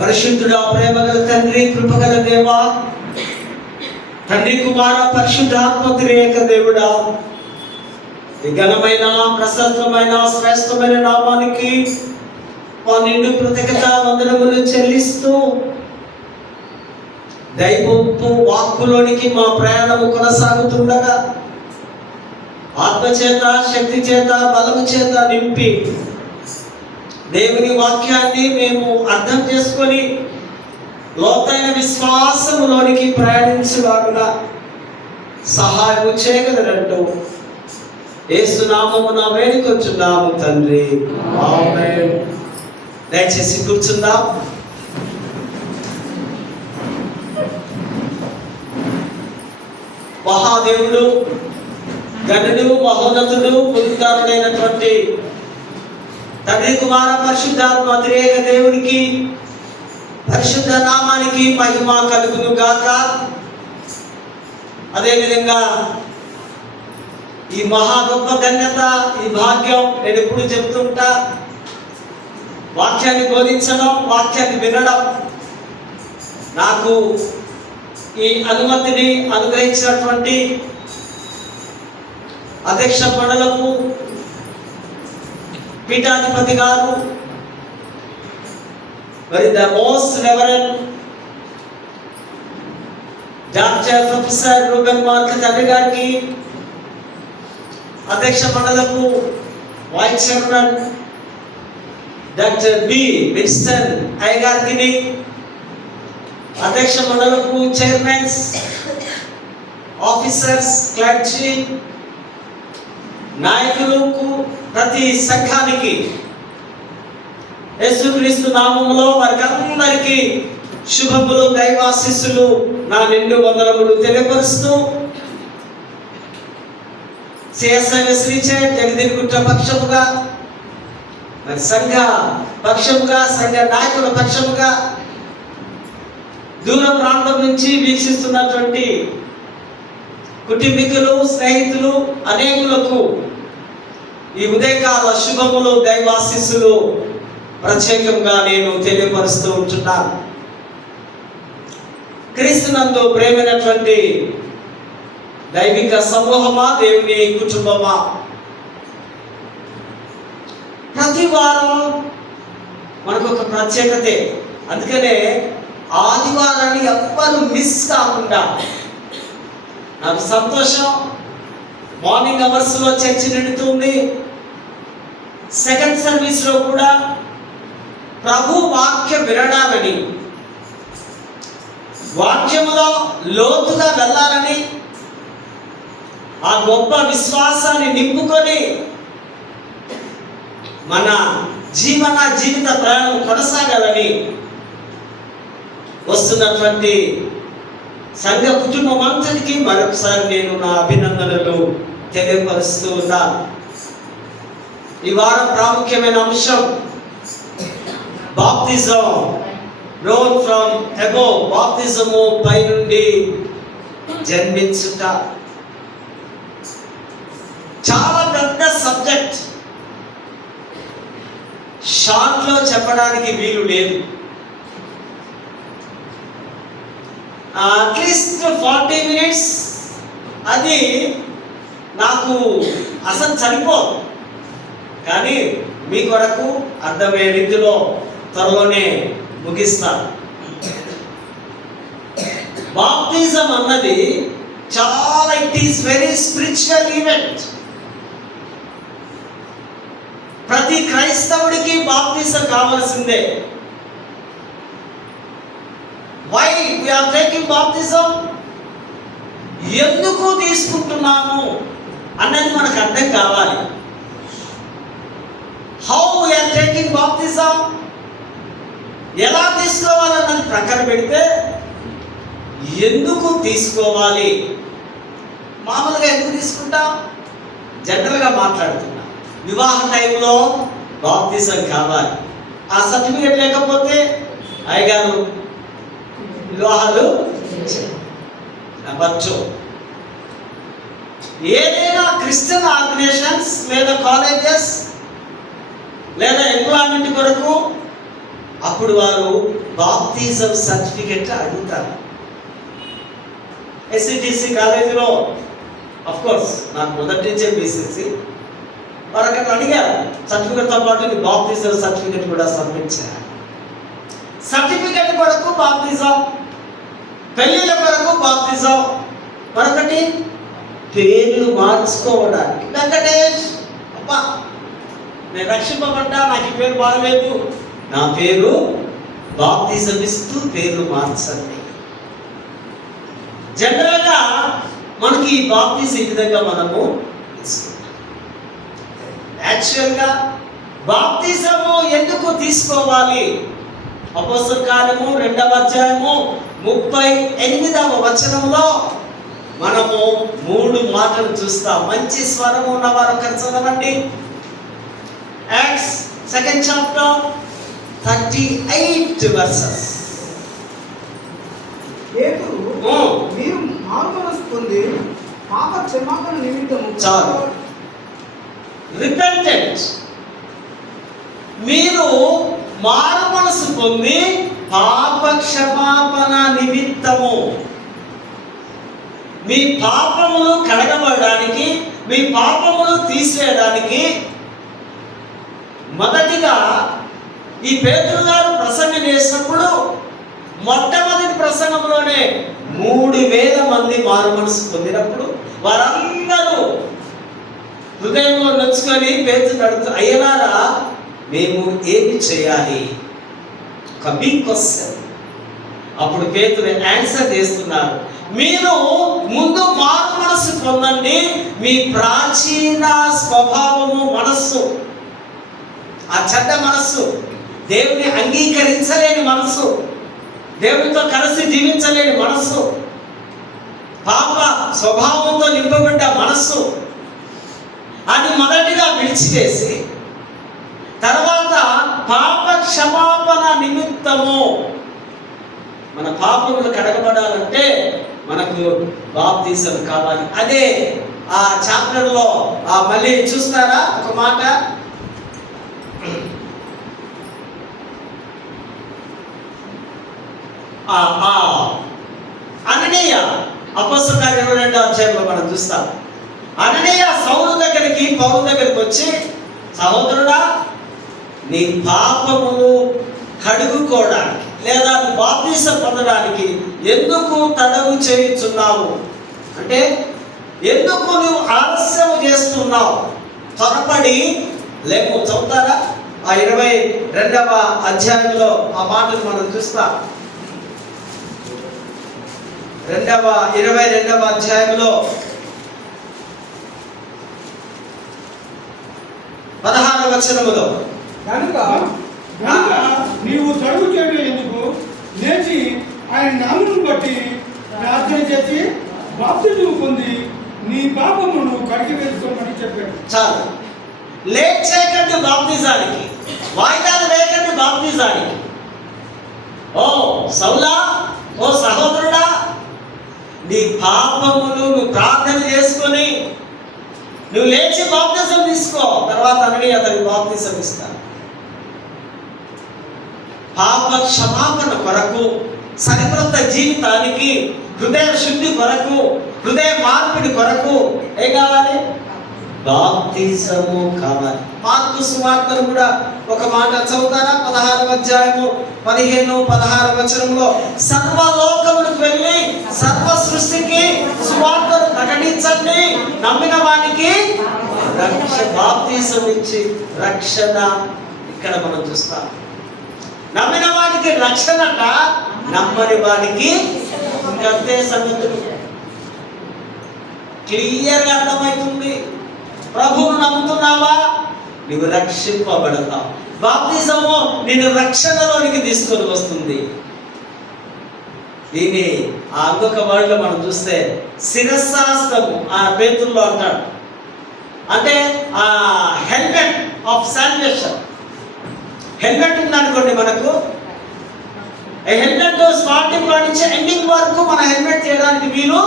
పరిశుద్ధుడా, ప్రేమగల తండ్రి, కృపగల దేవా, తండ్రి కుమార పరిశుద్ధాత్మ త్రియేక దేవుడా, ఈ ఘనమైన ప్రశస్తమైన శ్రేష్టమైన నామానికి మా నిండు కృతజ్ఞత వందనములు చెల్లిస్తూ దైవపు వాక్కులోనికి మా ప్రయాణము కొనసాగుతుండగా ఆత్మచేత, శక్తి చేత, బలము చేత నింపి దేవుని వాక్యాన్ని మేము అర్థం చేసుకొని లోతైన విశ్వాసములోనికి ప్రయాణించులాగున సహాయం చేయగలరంటూ యేసు నామమున వేడుకొంచున్నాము తండ్రి, ఆమేన్. దయచేసి కూర్చుందాం. మహాదేవుడు, గణుడు, మహోన్నతుడు, పునరుద్ధారుడైనటువంటి తండ్రి కుమార పరిశుద్ధాత్మ త్రియేక దేవునికి పరిశుద్ధ నామానికి మహిమ కలుగును గాక. అదేవిధంగా ఈ మహా గొప్ప ధన్యత, ఈ భాగ్యం నేను ఎప్పుడు చెప్తుంటా, వాక్యాన్ని బోధించడం, వాక్యాన్ని వినడం, నాకు ఈ అనుమతిని అనుగ్రహించినటువంటి అధ్యక్ష మండలకు, పీఠాధిపతి గారు, మరి the most reverend doctor professor Reuben Mark తండ్రి గారికి, అధ్యక్ష మండలకు vice chairman doctor B Winston అయ్య గారికి, అధ్యక్ష మండలకు చైర్మన్స్, ఆఫీసర్స్, క్లర్జీ, నాయకులకు, ప్రతి సంఘానికి యేసుక్రీస్తు నామములో వారికి అందరికీ శుభములు, దైవాశీస్సులు, నా నిండు వందనములు తెలియపరుస్తూ సిఎస్ఐ శ్రీచే జగదిగుట్ట పక్షముగా, మరి సంఘ పక్షముగా, సంఘ నాయకుల పక్షముగా, దూర ప్రాంతం నుంచి వీక్షిస్తున్నటువంటి కుటుంబీకులు, స్నేహితులు అనేకులకు ఈ ఉదయకాల శుభములు, దైవాశీస్సులు ప్రత్యేకంగా నేను తెలియపరుస్తూ ఉంటున్నాను. క్రీస్తునందు ప్రేమైనటువంటి దైవిక సమూహమా, దేవుని కుటుంబమా, ప్రతి వారం మనకు ఒక ప్రత్యేకతే. అందుకనే ఆదివారాన్ని ఎవ్వరు మిస్ కాకుండా, నాకు సంతోషం, మార్నింగ్ అవర్స్లో చర్చ నిండుతుంది. సెకండ్ సర్వీస్లో కూడా ప్రభు వాక్యం వినడాలని, వాక్యములో లోతుగా వెళ్ళాలని, ఆ గొప్ప విశ్వాసాన్ని నింపుకొని మన జీవిత ప్రయాణం కొనసాగాలని వస్తున్నటువంటి సంఘ కుటుంబం అంతటికి మరొకసారి నేను నా అభినందనలు తెలియపరుస్తూ ఉన్నాను. ఈ వారం ప్రాముఖ్యమైన అంశం బాప్తిజం, గ్రోత్ ఫ్రమ్ అబోవ్, బాప్తిజము పై నుండి జన్మించుట. చాలా పెద్ద సబ్జెక్ట్, షార్ట్లో చెప్పడానికి వీలు లేదు. అట్లీస్ట్ 40 minutes అది నాకు అసలు సరిపోదు. కానీ మీ కొరకు అర్థమయ్యే రీతిలో త్వరలోనే ముగిస్తాను. బాప్తిజం అన్నది చాలా, it is very spiritual event. ప్రతి క్రైస్తవుడికి బాప్తిజం కావాల్సిందే. Why we are taking baptism? ఎందుకు తీసుకుంటున్నాము అన్నది మనకు అర్థం కావాలి. How we are taking baptism, ఎలా తీసుకోవాలన్నది ప్రక్కన పెడితే ఎందుకు తీసుకోవాలి, మామూలుగా ఎందుకు తీసుకుంటాం, జనరల్గా మాట్లాడుతున్నా. వివాహ టైంలో బాప్తిజం కావాలి, ఆ సర్టిఫికేట్ లేకపోతే అయ్యగారు వివాహాలు నెంబర్ 2. ఏదైనా క్రిస్టియన్ ఆర్గనైజేషన్స్ లేదా కాలేజెస్ లేదా ఎంప్లాయ్మెంట్ కొరకు అప్పుడు వారు బాప్తిజం సర్టిఫికెట్ అడుగుతారు. ఎస్సిటిసి కాలేజీలో అఫ్ కోర్స్ నాకు మొదటి నుంచే బీసీసీ వారు అక్కడ అడిగారు, సర్టిఫికెట్తో పాటు బాప్తిజం సర్టిఫికెట్ కూడా సబ్మిట్ చేయాలి. సర్టిఫికెట్ కొరకు బాప్తిజం, పెళ్ళిళ్ళ కొరకు బాప్తిజం, మరొకటి పేర్లు మార్చుకోవడానికి. వెంకటేష్, అబ్బా నేను రక్షింపబడ్డా, నాకు ఈ పేరు బాగలేదు, నా పేరు బాప్తిజం ఇస్తూ పేర్లు మార్చండి. జనరల్గా మనకి ఈ బాప్తిజం ఈ విధంగా మనము తీసుకుంటాం. యాక్చువల్గా బాప్తిజము ఎందుకు తీసుకోవాలి? అపోస్తల కార్యము 2వ అధ్యాయము 38వ వచనంలో మనము 3 మాటలు చూస్తాం. మంచి స్వరము ఉన్నవారు ఒకరు చదవండి. Acts 2nd chapter 38 verses. మీరు మారుమనసు పొంది పాప క్షమాపణ నిమిత్తము చాలు. రిపెంటెంట్, మీరు మారు మనసు పొంది పాప క్షమాపణ నిమిత్తము, మీ పాపములు కడగబడడానికి, మీ పాపములు తీసేయడానికి మొదటిగా ఈ పేతురు గారు ప్రసంగం చేసినప్పుడు మొట్టమొదటి ప్రసంగంలోనే 3000 మంది మారు మనసు పొందినప్పుడు వారందరూ హృదయంలో నొచ్చుకొని పేతురు అడుగుతూ, అయ్యలారా మేము ఏమి చేయాలి? ఒక బిగ్ క్వశ్చన్. అప్పుడు పేతురు ఆన్సర్ చేస్తున్నారు, మీరు ముందు మారు మనసు పొందండి. మీ ప్రాచీన స్వభావము, మనస్సు, ఆ చెడ్డ మనస్సు, దేవుని అంగీకరించలేని మనస్సు, దేవునితో కలిసి జీవించలేని మనస్సు, పాప స్వభావంతో నింపబడ్డ మనస్సు అని మొదటిగా విడిచివేసి, తర్వాత పాప క్షమాపణ నిమిత్తము, మన పాపములు కడగబడాలంటే మనకు బాప్తిజం కావాలి. అదే ఆ చాప్టర్లో మళ్ళీ చూస్తారా ఒక మాట, అననీయ, అపోస్తల కార్యం 22వ అధ్యాయంలో మనం చూస్తాం. అననీయ సౌలు దగ్గరికి, పౌలు దగ్గరికి వచ్చి, సహోదరుడా నీ పాపములు కడుగుకోవడానికి లేదా బాప్తిజం పొందడానికి ఎందుకు తడవు చేయుచున్నావు? అంటే ఎందుకు నువ్వు ఆలస్యం చేస్తున్నావు? త్వరపడి లేము. చదువుతారా ఆ 22వ అధ్యాయంలో ఆ మాటను మనం చూస్తాం. 22వ అధ్యాయంలో 16వ వచనములో, కనుక నీవు తడుగు చేయడం ఎందుకు? లేచి ఆయన నామమును బట్టి ప్రార్థన చేసి బాప్తిజం పొంది నీ పాపమును కడిగి వేసుకోమని చెప్పాడు. చాలు. లేట్ చేయకండి బాప్తిజానికి, వాయిదాలు వేయకండి బాప్తిజానికి. ఓ సౌలా, ఓ సహోదరుడా, నీ పాపములు నువ్వు ప్రార్థన చేసుకొని నువ్వు లేచి బాప్తిజం తీసుకో. తర్వాత అతనికి బాప్తిజం ఇస్తాను. పాప క్షమాపణ కొరకు, సరికొత్త జీవితానికి, హృదయ శుద్ధి కొరకు, హృదయ మార్పిడి కొరకు ఏం కావాలి? బాప్తిజము కావాలి. మార్కు సువార్తను కూడా ఒక మాట చదువుతారా? 16వ అధ్యాయము 15-16 వచనంలో, సర్వలోకములకు వెళ్ళి సర్వ సృష్టికి సువార్తను ప్రకటించండి, నమ్మిన వానికి బాప్తిజం ఇచ్చి రక్షణ. ఇక్కడ మనం చూస్తాం, నమ్మిన వానికి రక్షణట, నమ్మని వానికి ఇంకంతే సంగతులు. క్లియర్గా అర్థమవుతుంది. ప్రభువును నమ్ముతున్నావా, నువ్వు రక్షింపబడతావు. బాప్తిజము నిన్ను రక్షణలోనికి తీసుకొని వస్తుంది. దీన్ని ఆ ఇంకొక వర్డ్లో మనం చూస్తే శిరస్సాస్తము ఆ పేతుల్లో అంటాడు. అంటే ఆ హెల్మెట్ ఆఫ్ సాల్వేషన్. హెల్మెట్ ఉందనుకోండి మనకు, హెల్మెట్ స్టార్టింగ్ నుంచి ఎండింగ్ వరకు మన హెల్మెట్ చేయడానికి వీలు.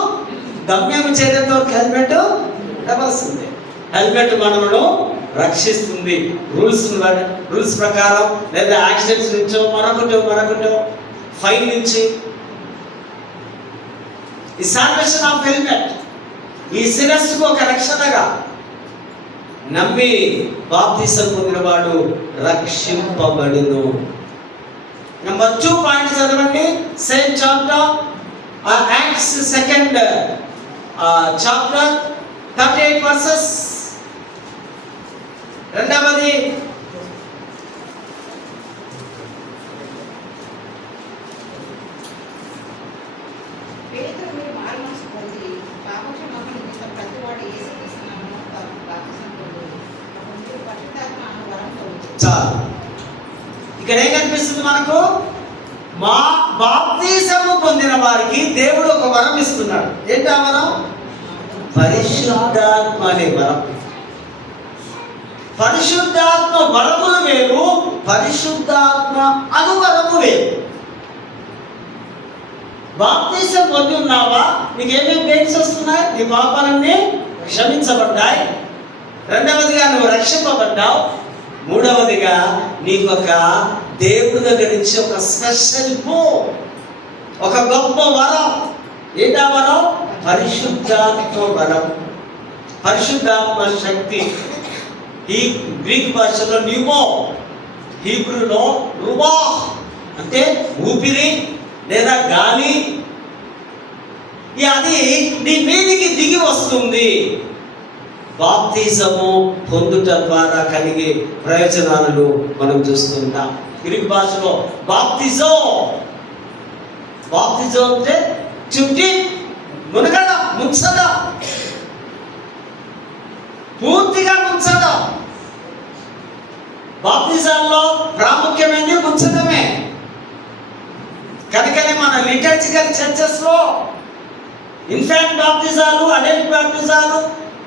గమ్యం చేరేంత వరకు హెల్మెట్ ఇవ్వాల్సిందే. హెల్మెట్ మనలను రక్షిస్తుంది. రూల్స్ ప్రకారం, లేదా యాక్సిడెంట్స్ నుంచో మరొకటో ఫైన్ నుంచి. ఈ సాల్వేషన్ ఆఫ్ హెల్మెట్, ఈ శిరస్సుకు ఒక రక్షణగా నమ్మి బాప్తిసం పొందిన వాడు రక్షింపబడును. నెంబర్ 2 పాయింట్ చదవండి. Same chapter, acts 2nd chapter 38 versus. రెండవది చాలు. ఇక్కడ ఏం కనిపిస్తుంది మనకు? మా బాప్తిసము పొందిన వారికి దేవుడు ఒక వరం ఇస్తున్నాడు. ఏంటా వరం? పరిశుద్ధాత్మ అనే వరం. పరిశుద్ధాత్మ వరములు వేరు, పరిశుద్ధాత్మ అనువరము వేరు. బాప్తిసం పొంది ఉన్నావా? నీకేమేమి బెనిఫిట్స్ వస్తున్నాయి? నీ పాపాలన్నీ క్షమించబడ్డాయి. రెండవదిగా నువ్వు రక్షింపబడ్డావు. మూడవదిగా నీకు ఒక దేవుడి దగ్గర నుంచి ఒక స్పెషల్ ఒక గొప్ప వరం. ఏంటా వరం? పరిశుద్ధాత్మ వరం, పరిశుద్ధాత్మ శక్తి. ఈ గ్రీక్ భాషలో న్యూమో, హీబ్రూలో రువాహ్ అంటే ఊపిరి లేదా గాలి. అది నీ మీదికి దిగి వస్తుంది. బాప్తిజము పొందుట ద్వారా కలిగే ప్రయోజనాలను మనం చూస్తున్నాం. గ్రీక్ భాషలో బాప్తిజం అంటే చుట్టి మునగడం, ముంచడం, పూర్తిగా ముంచడం. బాప్తిజాల్లో ప్రాముఖ్యమైనది ముంచడమే. కనుకనే మన లిటర్జికల్ చర్చెస్లో ఇన్ఫాంట్ బాప్తిజాలు, అడల్ట్ బాప్తిజాలు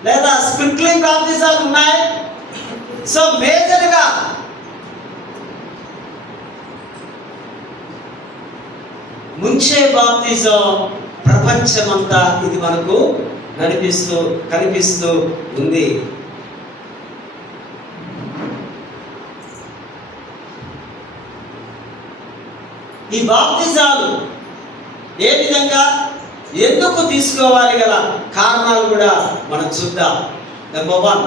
లేదా స్ప్రింక్లింగ్ బాప్తిజాలు ఉన్నాయి. సో మేజర్గా ముంచే బాప్తిజం ప్రపంచమంతా ఇది మనకు కనిపిస్తూ ఉంది. ఈ బాప్తిజాలు ఏ విధంగా, ఎందుకు తీసుకోవాలి గల కారణాలు కూడా మనం చూద్దాం. నెంబర్ 1,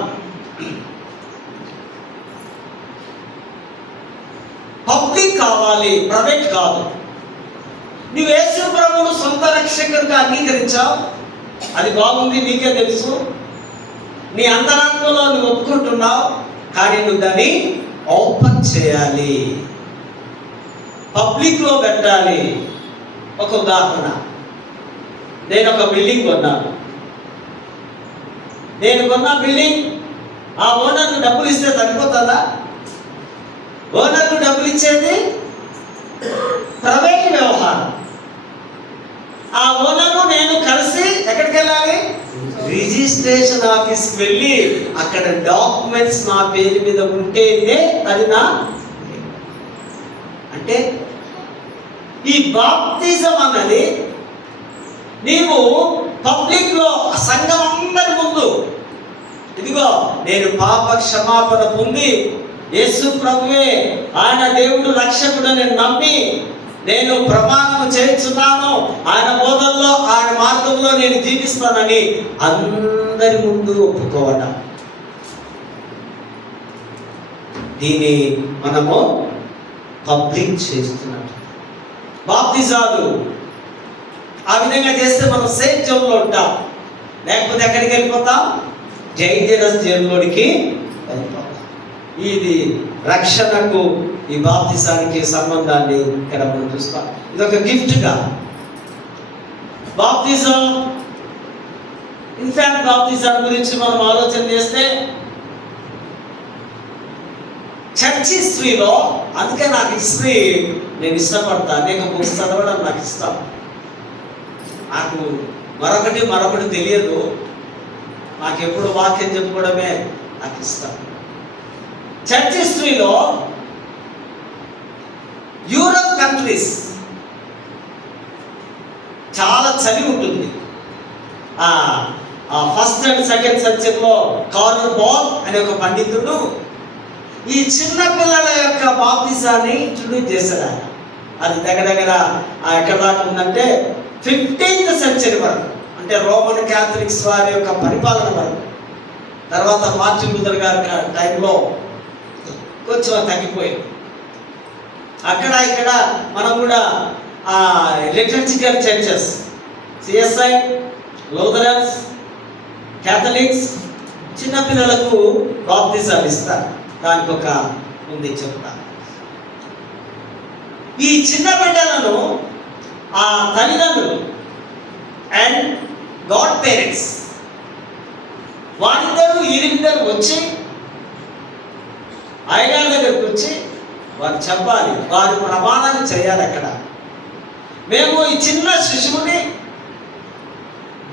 పబ్లిక్ కావాలి, ప్రైవేట్ కాదు. నువ్వు యేసు ప్రభువును సొంత రక్షకుడిగా అంగీకరించావు, అది బాగుంది, నీకే తెలుసు, నీ అంతరాత్మలో నువ్వు ఒప్పుకుంటున్నావు. కానీ నువ్వు దాన్ని ఓపెన్ చేయాలి, పబ్లిక్లో పెట్టాలి. ఒక ఉదాహరణ, నేను ఒక బిల్డింగ్ కొన్నాను. నేను కొన్న బిల్డింగ్ ఆ ఓనర్కు డబ్బులు ఇస్తే సరిపోతుందా? ఓనర్కు డబ్బులు ఇచ్చేది ప్రైవేట్ వ్యవహారం. ఆ ఓనరు నేను కలిసి ఎక్కడికి వెళ్ళాలి? రిజిస్ట్రేషన్ ఆఫీస్కి వెళ్ళి అక్కడ డాక్యుమెంట్స్ నా పేరు మీద ఉంటేనే అది నా. అంటే ఈ బాప్తిజం అన్నది నీవు పబ్లిక్లో సంఘం అందరి ముందు, ఇదిగో నేను పాప క్షమాపణ పొంది యేసు ప్రభువే ఆయన దేవుడు రక్షకుడు నేను నమ్మి నేను ప్రమాణం చేయించున్నాను, ఆయన బోధనలో ఆయన మార్గంలో నేను జీవిస్తానని అందరి ముందు ఒప్పుకోవడం. దీన్ని మనము పబ్లిక్ చేస్తున్నాం. బాప్తిజాలు ఆ విధంగా చేస్తే మనం సేఫ్ జోన్లో ఉంటాం. లేకపోతే ఎక్కడికి వెళ్ళిపోతాం? డేంజరస్ జోన్లోనికి వెళ్ళిపోతాం. ఇది రక్షణకు ఈ బాప్తిజానికి సంబంధాన్ని ఇక్కడ మనం చూస్తాం. ఇది ఒక గిఫ్ట్గా బాప్తిజం. ఇన్ఫాక్ట్ బాప్తిజం గురించి మనం ఆలోచన చేస్తే చర్చ్ హిస్టరీలో, అందుకే నాకు హిస్టరీ నేను ఇష్టపడతాను, అనేక బుక్స్ చదవడం నాకు ఇష్టం. నాకు మరొకటి తెలియదు, నాకు ఎప్పుడు వాక్యం చెప్పుకోవడమే నాకు ఇష్టం. చర్చ్ హిస్టరీలో యూరప్ కంట్రీస్ చాలా చలి ఉంటుంది. ఫస్ట్ అండ్ సెకండ్ సెంచరీలో కార్ల్ బాల్ అనే ఒక పండితుడు ఈ చిన్న పిల్లల యొక్క బాప్తిజాన్ని ఇంట్రొడ్యూస్ చేశాడు ఆయన. అది దగ్గర ఎక్కడ దాకా ఉందంటే 15th సెంచరీ వరకు, అంటే రోమన్ క్యాథలిక్స్ వారి యొక్క పరిపాలన వరకు. తర్వాత మార్టిన్ లూథర్ గారి టైంలో కొంచెం తగ్గిపోయింది. అక్కడ ఇక్కడ మనం కూడా లిటరచికల్ చర్చెస్, సిఎస్ఐ, లూథరన్స్, క్యాథలిక్స్ చిన్నపిల్లలకు బాప్తిజాలు ఇస్తారు. దానికి ఒక ఉంది చెప్తా. ఈ చిన్న బిడ్డలను ఆ తల్లిదండ్రులు అండ్ గాడ్ పేరెంట్స్ వాళ్ళిద్దరూ వీరిద్దరు వచ్చి అయ్యగారి దగ్గరకు వచ్చి వారు చెప్పాలి, వారు ప్రమాణాలు చేయాలి. అక్కడ మేము ఈ చిన్న శిశువుని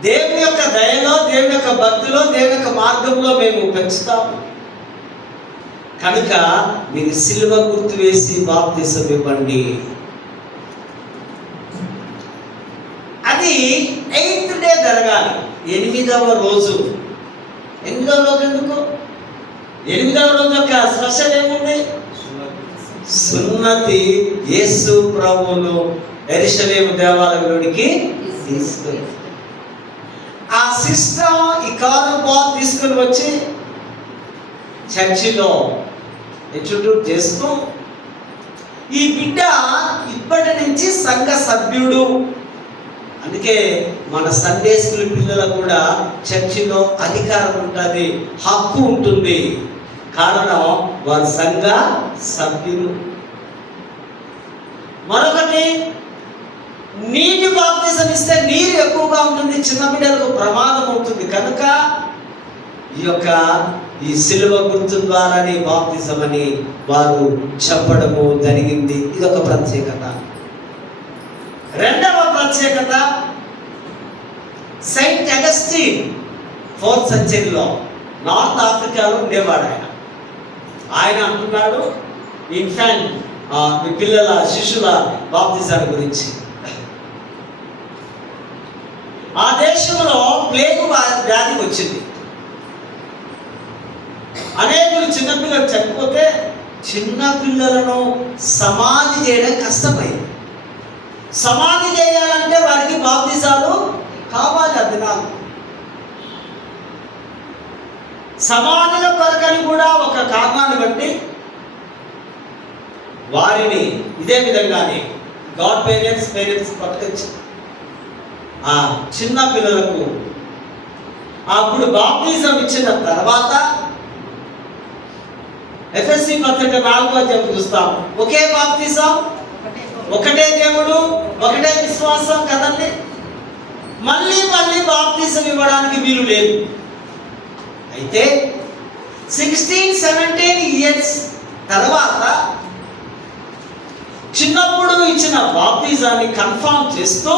దేవుని యొక్క దయలో, దేవుని యొక్క భక్తిలో, దేవుని యొక్క మార్గంలో మేము పెంచుతాము కనుక మీరు సిలువ గుర్తు వేసి బాప్తిసం ఇవ్వండి. అది 8th డే జరగాలి. 8వ రోజు. 8వ రోజు ఎందుకు? 8వ రోజు యొక్క స్పెషల్ ఏముంది? సున్నతి. యేసు ప్రభువును యెరూషలేము దేవాలయంలోనికి తీసుకొని ఆ సిస్టమ్ ఈ కార్ల్ బాల్ తీసుకొని వచ్చి చర్చిలో ఇంట్రొడ్యూస్ చేస్తూ ఈ బిడ్డ ఇప్పటి నుంచి సంఘ సభ్యుడు. అందుకే మన సండే స్కూల్ పిల్లలకు కూడా చర్చిలో అధికారం ఉంటుంది, హక్కు ఉంటుంది. కారణం వారు సంఘ సభ్యులు. మరొకటి, నీటి బాప్తిజం ఇస్తే నీరు ఎక్కువగా ఉంటుంది, చిన్న బిడ్డలకు ప్రమాదం అవుతుంది. కనుక ఈ సిలువ గుర్తు ద్వారానే బాప్తిజం అని వారు చెప్పడము జరిగింది. ఇదొక ప్రత్యేకత. రెండవ ప్రత్యేకత, సెయింట్ అగస్టిన్ 4th సెంచరీలో నార్త్ ఆఫ్రికాలో ఉండేవాడు. ఆయన అంటున్నాడు ఇన్ఫాంట్ పిల్లల శిశువుల బాప్తిజాల గురించి. ఆ దేశంలో ప్లేగు వ్యాధి వచ్చింది. అనేకులు చిన్నపిల్లలు చనిపోతే చిన్నపిల్లలను సమాధి చేయడం కష్టమైంది. సమాధి చేయాలంటే వారికి బాప్తిజాలు కావాలి. అది నాకు సమాధుల కొరకని కూడా ఒక కారణాన్ని బట్టి వారిని ఇదే విధంగానే గాడ్ పేరెంట్స్ పట్టుకొచ్చి ఆ చిన్న పిల్లలకు అప్పుడు బాప్తిజం ఇచ్చిన తర్వాత ఎఫెసీ పత్రిక 4వ అధ్యాయం చూస్తాం. ఒకే బాప్తిజం, ఒకటే దేవుడు, ఒకటే విశ్వాసం కదండి. మళ్ళీ బాప్తిజం ఇవ్వడానికి వీలు లేదు. అయితే 16-17 ఇయర్స్ తర్వాత చిన్నప్పుడు ఇచ్చిన బాప్తిజాన్ని కన్ఫర్మ్ చేస్తూ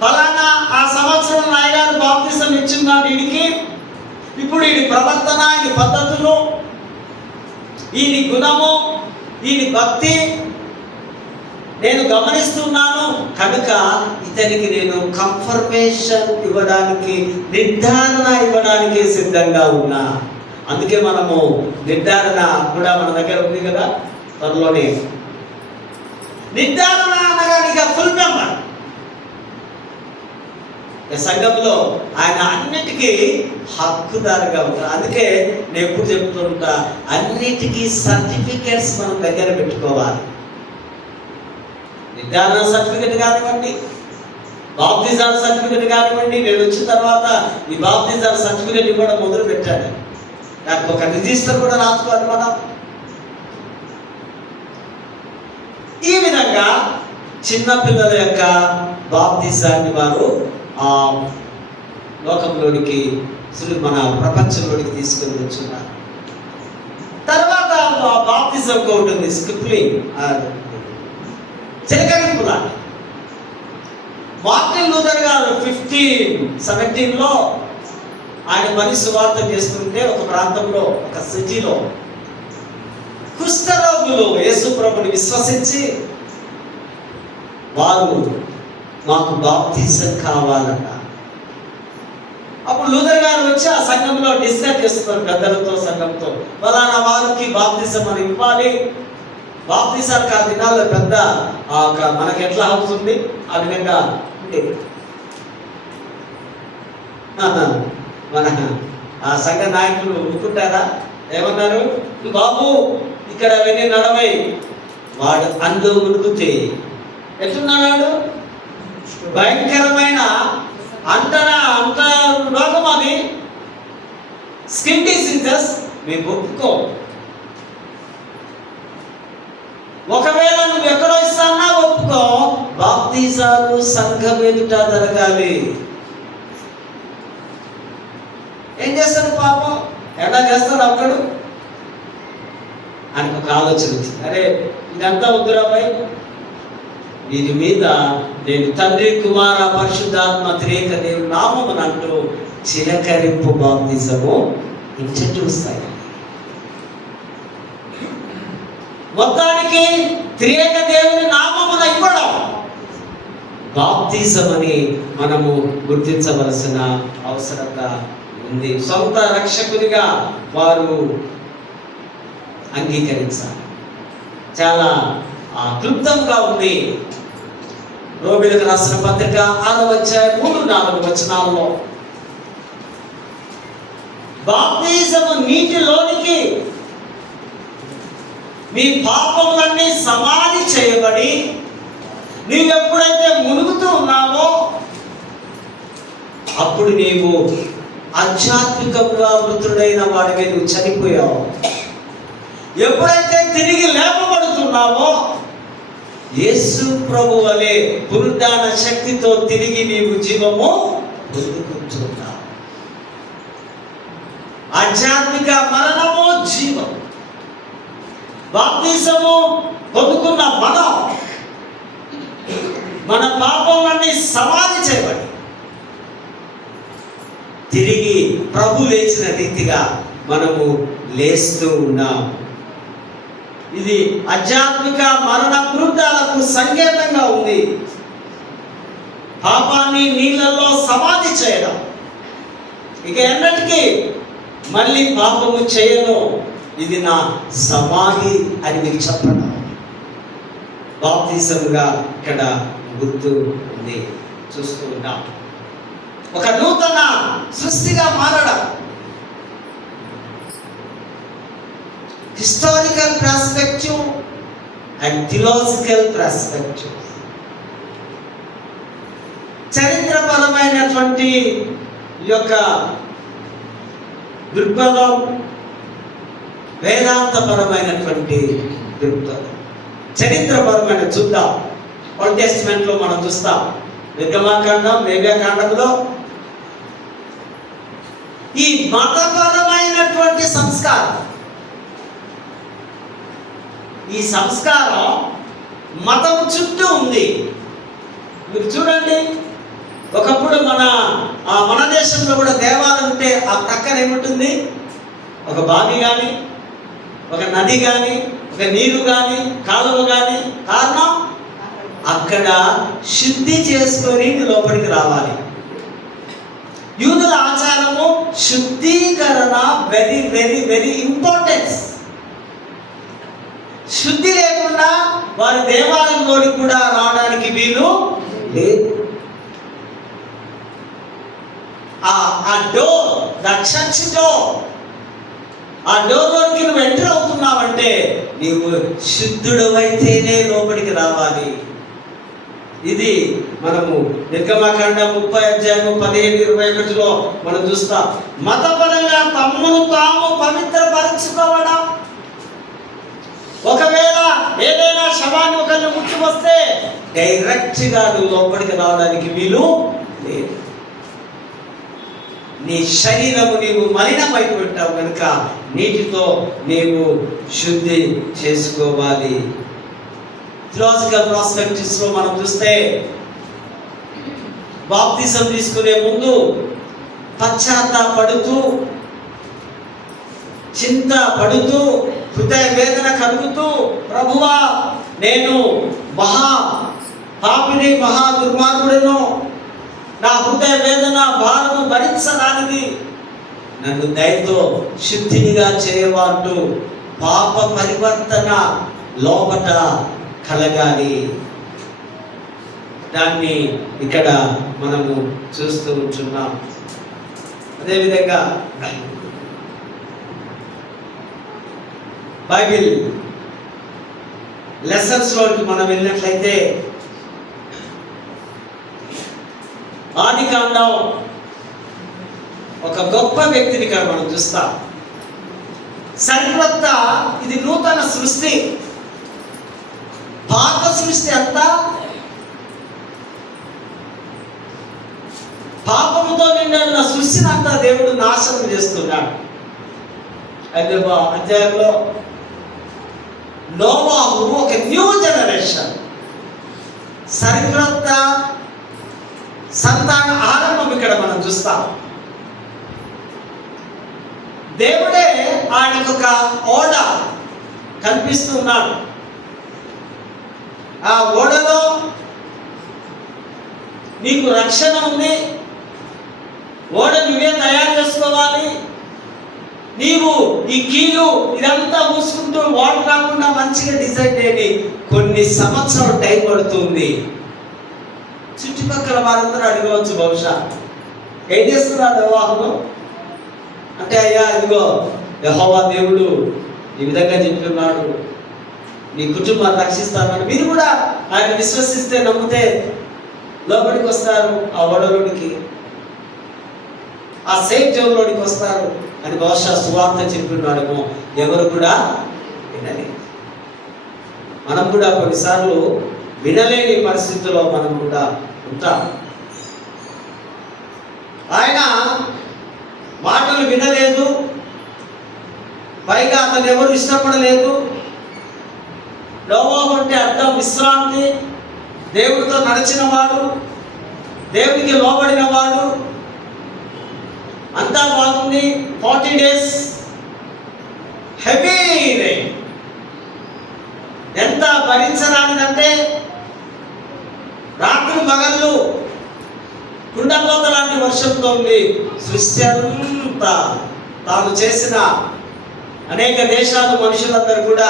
ఫలానా ఆ సంవత్సరం నాయగారు బాప్తిజం ఇచ్చున్నాడు వీడికి, ఇప్పుడు వీడి ప్రవర్తన, వీడి పద్ధతులు, వీడి గుణము, వీడి భక్తి నేను గమనిస్తున్నాను కనుక ఇతనికి నేను కన్ఫర్మేషన్ ఇవ్వడానికి, నిర్ధారణ ఇవ్వడానికి సిద్ధంగా ఉన్నా. అందుకే మనము నిర్ధారణ కూడా మన దగ్గర ఉంది కదా, త్వరలోనే. నిర్ధారణ అనగా ఫుల్ మెంబర్ సంఘంలో ఆయన అన్నిటికీ హక్కుదారుగా ఉంటారు. అందుకే నేను ఎప్పుడు చెప్తుంటా, అన్నిటికీ సర్టిఫికేట్స్ మనం దగ్గర పెట్టుకోవాలి. నిర్ధారణ సర్టిఫికెట్ కానివ్వండి, బాప్తిజాల సర్టిఫికెట్ కానివ్వండి. నేను వచ్చిన తర్వాత ఈ బాప్తిజాల సర్టిఫికెట్ ఇవ్వడం మొదలు పెట్టాను. దానికి ఒక రిజిస్టర్ కూడా రాసుకోవాలి మనం. ఈ విధంగా చిన్నపిల్లల యొక్క బాప్తిజాన్ని వారు లోకంలోనికి, మన ప్రపంచంలోనికి తీసుకొని వచ్చున్నారు. తర్వాత బాప్తిజం ఉంటుంది, స్కిప్లింగ్, చిలకరింపు లాంటి. మార్టిన్ లూథర్ గారు 1517లో ఆయన పని సువార్త చేస్తుంటే ఒక ప్రాంతంలో, ఒక సిటీలో కుష్ఠరోగులు యేసు ప్రభుని విశ్వసించి వారు మాకు బాప్తిజం కావాలట. అప్పుడు లూథర్ గారు వచ్చి ఆ సంఘంలో డిస్కస్ చేస్తున్నారు పెద్దలతో, సంఘంతో. ఫలానా వారికి బాప్తిజం అని ఇవ్వాలి. బాప్తిజానికి ఆ దినాల్లో పెద్ద మనకి ఎట్లా అవుతుంది ఆ విధంగా ఉండేది. మన ఆ సంఘ నాయకులు ఊరుకుంటారా? ఏమన్నారు? బాబు ఇక్కడ విని నడవై. వాడు అందు ఉడుకుతే ఎట్టున్నాడు? భయంకరమైన అంత రోగం అది, స్కిన్ డిసీజెస్. మేము ఒప్పుకో. ఒకవేళ నువ్వు ఎక్కడో ఇస్తానా ఒప్పుకో. బాప్తిజాలు సంఘం ఎదుట జరగాలి. ఏం చేస్తాడు పాపం? ఎలా చేస్తాడు అక్కడు అని ఒక ఆలోచన వచ్చింది. అరే ఇదంతా వద్దురా భయ్, దీని మీద నేను తండ్రి కుమార పరిశుద్ధాత్మ త్రియేక దేవుని నామమున అంటూ చిలకరింపు బాప్తిజము ఇంట్రడ్యూస్ అయ్యాయి. మొత్తానికి త్రియేక దేవుని నామమున ఇవ్వడం బాప్తిజం అని మనము గుర్తించవలసిన అవసరత ఉంది. సొంత రక్షకునిగా వారు అంగీకరించాలి. చాలా క్లుప్తంగా ఉంది. రోమిలకు రాసిన పత్రిక 6వ అధ్యాయం 3-4 వచనాల్లో బాప్తిజము నీటిలోనికి మీ పాపములన్నీ సమాధి చేయబడి నీవెప్పుడైతే మునుగుతూ ఉన్నావో అప్పుడు నీవు ఆధ్యాత్మికంగా మృతుడైన వాడివి, నువ్వు చనిపోయావు. ఎప్పుడైతే తిరిగి లేపబడుతున్నావో యేసు ప్రభు వలె పునరుద్ధాన శక్తితో తిరిగి నీవు జీవము పొందుకుంటున్నావు. ఆధ్యాత్మిక మరణము జీవం. బాప్తిజము పొందుకున్న మన పాపములన్నీ సమాధి చేయబడి తిరిగి ప్రభు లేచిన రీతిగా మనము లేస్తూ ఉన్నాం. ఇది ఆధ్యాత్మిక మరణ పునరుద్ధాలకు సంకేతంగా ఉంది. పాపాన్ని నీళ్ళల్లో సమాధి చేయడం, ఇక ఎన్నటికీ మళ్ళీ పాపము చేయను, ఇది నా సమాధి అని మీకు చెప్పడం బాప్తిజంగా ఇక్కడ గుర్తు ఉంది. చూస్తూ ఉన్నాం. ఒక నూతన సృష్టిగా మారడం. Historical perspective and theological perspective. చరిత్రపరమైనటువంటి యొక్క దృక్పథం, వేదాంతపరమైనటువంటి దృక్పథం. చరిత్రపరమైన చూద్దాం. ఓల్డ్ టెస్టిమెంట్లో మనం చూస్తాం. నిర్గమాకాండం, లేవ్యకాండంలో ఈ మతపరమైనటువంటి సంస్కారం, ఈ సంస్కారం మతం చుట్టూ ఉంది. మీరు చూడండి, ఒకప్పుడు మన దేశంలో కూడా దేవాలయం ఉంటే ఆ ప్రక్కన ఏముంటుంది? ఒక బావి కానీ, ఒక నది కానీ, ఒక నీరు కానీ, కాలువ కానీ. కారణం అక్కడ శుద్ధి చేసుకొని లోపలికి రావాలి. యూదుల ఆచారము శుద్ధీకరణ వెరీ వెరీ వెరీ ఇంపార్టెన్స్. శుద్ధి లేకుండా వారి దేవాలయంలోకి కూడా రావడానికి వీలు లేదు. ఆ డోర్, ద చర్చ్ డోర్, ఆ డోర్లోకి నువ్వు ఎంటర్ అవుతున్నావంటే నీవు శుద్ధుడవైతేనే లోపలికి రావాలి. ఇది మనము నిర్గమాకాండం 30 అధ్యాయం 15-21లో మనం చూస్తాం. మతపరంగా తమ్మును తాము పవిత్రపరచుకోవడం. ఒకవేళ ఏదైనా శవాన్ని ఒకరిని ముట్టి వస్తే డైరెక్ట్గా నువ్వు లోపలికి రావడానికి వీలు లేదు. నీ శరీరము నీవు మలినమైపోతావు కనుక నీటితో నీవు శుద్ధి చేసుకోవాలి. థియలాజికల్ ప్రాస్పెక్టివ్స్లో మనం చూస్తే బాప్తిజం తీసుకునే ముందు పశ్చాత్తాపడుతూ, చింత పడుతూ, హృదయ వేదన కలుగుతూ, ప్రభువా నేను మహా పాపిని, మహా దుర్మార్గుడను, నా హృదయ వేదన భారము భరించరానిది, నన్ను దయతో శుద్ధినిగా చేయవా అంటూ పాప పరివర్తన లోపట కలగాలి. దాన్ని ఇక్కడ మనము చూస్తూ ఉంటున్నాం. అదేవిధంగా బైబిల్ లెసన్స్లోకి మనం వెళ్ళినట్లయితే ఆదికాండం ఒక గొప్ప వ్యక్తిని ఇక్కడ మనం చూస్తాం. సరికొత్త, ఇది నూతన సృష్టి. పాత సృష్టి అంతా పాపముతో నిండిన సృష్టిని అంతా దేవుడు నాశనం చేస్తున్నాడు. 5వ అధ్యాయంలో నోవాహు ఒక న్యూ జనరేషన్, సరికొత్త సంతాన ఆరంభం ఇక్కడ మనం చూస్తాం. దేవుడే ఆయనకు ఒక ఓడ కల్పిస్తున్నాడు. ఆ ఓడలో నీకు రక్షణ ఉంది, ఓడ నువ్వే తయారు చేసుకోవాలి, నీవు ఈ కీలు ఇదంతా మూసుకుంటూ వాటర్ రాకుండా మంచిగా డిజైన్ చేయండి. కొన్ని సంవత్సరాలు టైం పడుతుంది. చుట్టుపక్కల వారందరూ అడగవచ్చు, బహుశా ఏం చేస్తున్నాడు నోవాహు అంటే, అయ్యా ఇదిగో యెహోవా దేవుడు ఈ విధంగా చెప్తున్నాడు, నీ కుటుంబాన్ని రక్షిస్తానని. మీరు కూడా ఆయన విశ్వసిస్తే, నమ్మితే లోపలికి వస్తారు, ఆ ఓడలోనికి, ఆ సేఫ్ జోన్లోనికి వస్తారు అని బహుశా సువార్త చెప్తున్నాడేమో. ఎవరు కూడా వినలే. మనం కూడా కొన్నిసార్లు వినలేని పరిస్థితుల్లో మనం కూడా ఉంటాం. ఆయన మాటలు వినలేదు, పైగా అతను ఎవరు ఇష్టపడలేదు. నోవాహు అంటే అర్థం విశ్రాంతి, దేవుడితో నడిచిన వాడు, దేవుడికి లోబడిన వాడు. అంతా బాగుంది. 40 days హెవీ రైన్, ఎంత భరించరానిదంటే రాత్రి పగళ్ళు కుండపోత లాంటి వర్షంతో ఉంది. సృష్టి అంతా, తాను చేసిన అనేక దేశాలు మనుషులందరూ కూడా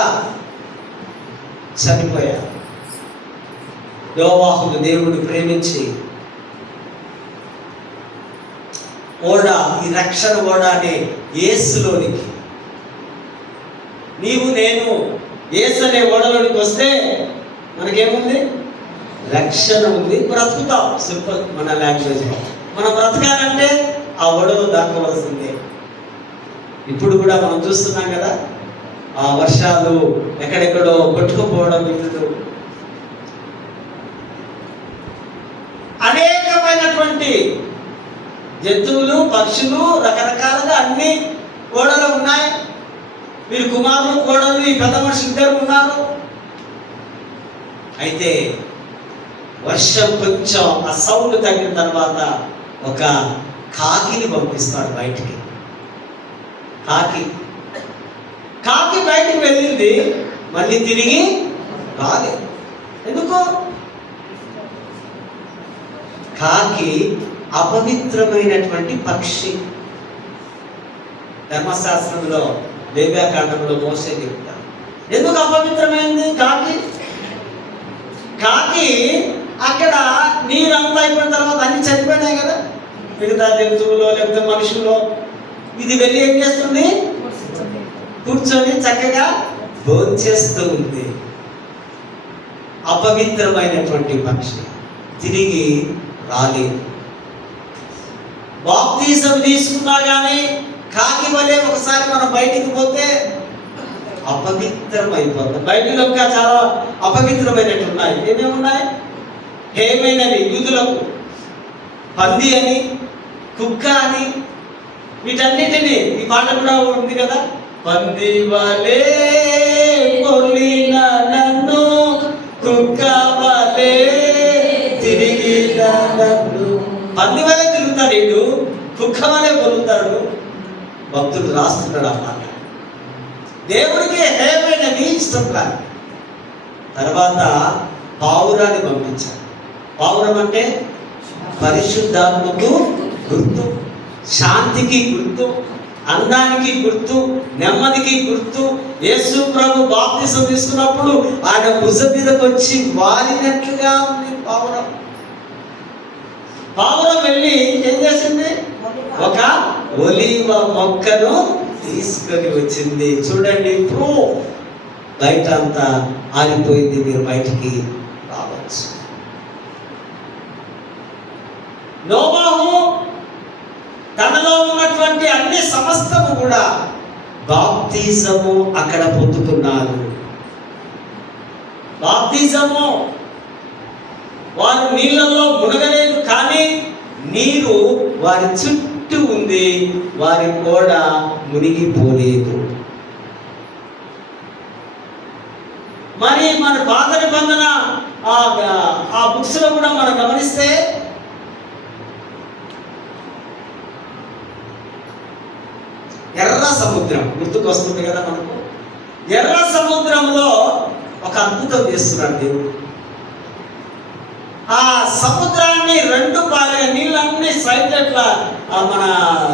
చనిపోయారు. నోవాహును దేవుడు ప్రేమించి ఓడ, ఈ రక్షణ ఓడ అనే యేసులోనికి, నీవు నేను యేసు అనే ఓడలోనికి వస్తే మనకేముంది? రక్షణ ఉంది, బ్రతుకుతాం. సింపుల్, మన లాంగ్వేజ్. మనం బ్రతకాలంటే ఆ ఓడలో దాక్కవలసిందే. ఇప్పుడు కూడా మనం చూస్తున్నాం కదా, ఆ వర్షాలు ఎక్కడెక్కడో కొట్టుకుపోవడం, ఇల్లు, అనేకమైనటువంటి జంతువులు, పక్షులు, రకరకాలుగా అన్ని ఓడలు ఉన్నాయి. వీరు కుమారులు, కోడలు, ఈ పెద్ద మనుషులు ఇద్దరు ఉన్నారు. అయితే వర్షం కొంచెం ఆ సౌండ్ తగ్గిన తర్వాత ఒక కాకిని పంపిస్తాడు బయటికి. కాకి బయటికి వెళ్ళింది, మళ్ళీ తిరిగి రాలేదు. ఎందుకు? కాకి అపవిత్రమైనటువంటి పక్షి. ధర్మశాస్త్రంలో లేవ్యాకాండంలో మోసే చెప్తారు. ఎందుకు అపవిత్రమైంది కాకి? కాకి అక్కడ నీరంతా అయిపోయిన తర్వాత అన్ని చనిపోయినాయి కదా, మిగతా జంతువులో లేకపోతే మనుషుల్లో. ఇది వెళ్ళి ఏం చేస్తుంది? కూర్చొని చక్కగా భోంచేస్తూ ఉంది. అపవిత్రమైనటువంటి పక్షి తిరిగి రాలేదు. బాప్తిజం తీసుకున్నా కానీ కాకి వలె ఒకసారి మనం బయటికి పోతే అపవిత్రమైపోతుంది. బైబిల్లో ఇంకా చాలా అపవిత్రమైనవి ఉన్నాయి. ఏమేమి ఉన్నాయి? ఏమైనవి యూదులకు పంది అని, కుక్క అని, వీటన్నిటిని, ఈ పాట కూడా ఉంది కదా, పంది వలే పొర్లిన నన్ను, కుక్క వలే తిరిగి నన్ను. పంది వలే తిరుగుతాడు వీడు, కుక్క వలే పొరుగుతాడు. భక్తుడు రాస్తున్నాడు ఆ మాట. దేవుడికి ఏమైనవి ఇష్టం కాదు. తర్వాత పావురాన్ని పంపించాడు. పావురం అంటే పరిశుద్ధాత్మకు గుర్తు, శాంతికి గుర్తు, అందానికి గుర్తు, నెమ్మదికి గుర్తు. యేసు ప్రభు బాప్తిసం తీసుకున్నప్పుడు ఆయన భుజం మీదకి వచ్చి వాలినట్లుగా ఉంది పావురం. పావురం వెళ్ళి ఏం చేసింది? ఒక ఒలీవ మొక్కను తీసుకొని వచ్చింది. చూడండి, ప్రూఫ్. బయట అంతా ఆగిపోయింది, మీరు బయటికి రావచ్చు. నోవాహు తనలో ఉన్నటువంటి అన్ని సమస్తము కూడా బాప్తిజము అక్కడ పొందుతున్నారు. బాప్తిజము వారు నీళ్ళల్లో మునగలేదు, కానీ నీరు వారి చుట్టూ ఉంది, వారి కూడా మునిగిపోలేదు. మరి మన పాత నిబంధన ఆ బుక్స్ లో కూడా మనం గమనిస్తే ఎర్ర సముద్రం గుర్తుకొస్తుంది కదా మనకు. ఎర్ర సముద్రంలో ఒక అద్భుతం చేస్తున్నాడు దేవుడు. ఆ సముద్రాన్ని రెండు పాలుగా, నీళ్ళన్నీ సైడ్ అట్లా మన